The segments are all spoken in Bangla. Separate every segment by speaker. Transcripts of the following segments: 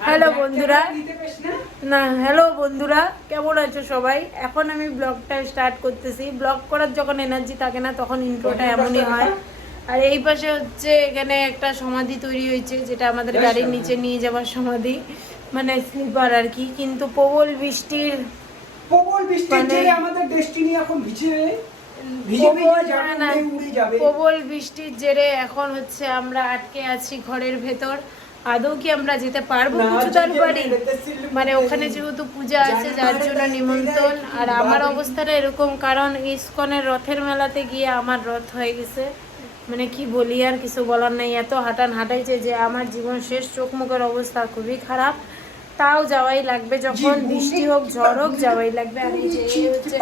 Speaker 1: হ্যালো বন্ধুরা। না হ্যালো বন্ধুরা। কেমন আছো সবাই? এখন আমি ব্লগটা স্টার্ট করতেছি। ব্লগ করার যখন এনার্জি থাকে না তখন ইন্ট্রোটা এমনই হয়। আর এই পাশে হচ্ছে এখানে একটা সমাধি তৈরি হয়েছে যেটা আমাদের গাড়ির নিচে নিয়ে যাওয়ার সমাধি। মানে স্লিপার আর কি। কিন্তু প্রবল বৃষ্টির
Speaker 2: প্রবল বৃষ্টির
Speaker 1: মানে-
Speaker 2: আমাদের ডেস্টিনি এখন ভিজে
Speaker 1: প্রবল বৃষ্টির জেরে এখন হচ্ছে আমরা আটকে আছি ঘরের ভেতর। আদৌ কি আমরা যেতে পারব? বাড়ি মানে ওখানে যেহেতু পূজা আছে যার জন্য নিমন্ত্রণ। আর আমার অবস্থাটা এরকম কারণ ইস্কনের রথের মেলাতে গিয়ে আমার রথ হয়ে গেছে। মানে কি বলি আর কিছু বলার নেই। এত হাঁটান হাঁটাইছে যে আমার জীবন শেষ চোখ মুখের অবস্থা খুবই খারাপ। তাও যাওয়াই লাগবে যখন বৃষ্টি হোক ঝড় হোক যাওয়াই লাগবে। আর এই যে হচ্ছে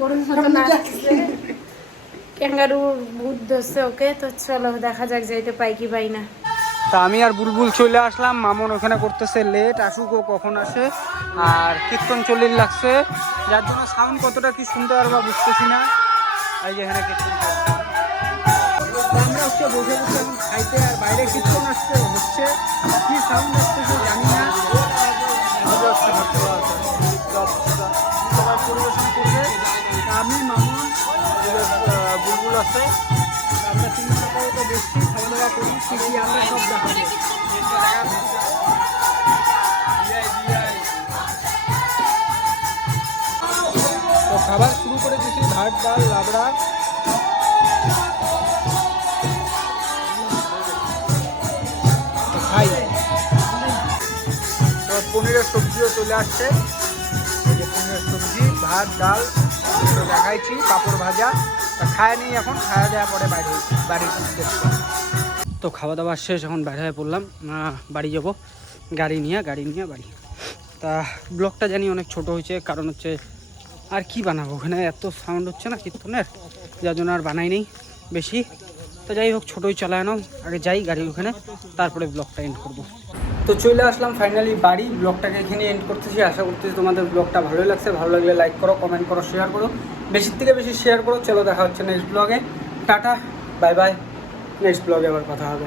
Speaker 1: গরুর মতন আসছে। ক্যাঙ্গারু ভূত ধরছে ওকে তো চলো দেখা যাক যাইতে পাই কি পাই না।
Speaker 3: তা আমি আর বুলবুল চলে আসলাম। মামন ওখানে করতেছে লেট আসুক ও কখন আসে। আর কীর্তন চল্লিশ লাগছে। যার জন্য সাউন্ড কতটা কি শুনতে পারবা বুঝতেছি না। এই যে এখানে কীর্তন আমরা হচ্ছে খাইতে আর বাইরে কীর্তন আসছে, হচ্ছে। কি সাউন্ড আসতেছে জানি না। আমি, মামুন, বুলবুল আছে। তা আমরা দাওয়া করি আমরা তো খাবার শুরু করে দিয়েছি ভাত, ডাল, লাবড়া। খাই। তো পনিরের সবজিও চলে আসছে। পনিরের সবজি, ভাত, ডাল। দেখাইছি, পাঁপড় ভাজা। তা এখন, খাওয়া দেওয়া পরে বাড়ি বাড়ির তো খাওয়া দাওয়া শেষ, এখন বাইরে হয়ে পড়লাম। বাড়ি যাব। গাড়ি নিয়ে গাড়ি নিয়ে বাড়ি। তা ব্লগটা জানি অনেক ছোট হয়েছে, কারণ হচ্ছে আর কি বানাবো? ওখানে এত সাউন্ড হচ্ছে না কীর্তনের, যার জন্য আর বানাই নেই বেশি। তো যাই হোক, ছোটোই চালায় নাও। আগে যাই গাড়ি ওখানে, তারপরে ব্লগটা এন্ড করব। তো চলে আসলাম ফাইনালি বাড়ি। ব্লগটাকে এখানে এন্ড করতেছি। আশা করতেছি তোমাদের ব্লগটা ভালোই লাগছে। ভালো লাগলে লাইক করো কমেন্ট করো শেয়ার করো। বেশির থেকে বেশি শেয়ার করো। চলো দেখা হচ্ছে নেক্সট ব্লগে টাটা বাই বাই নেক্সট ব্লগে আবার কথা হবে।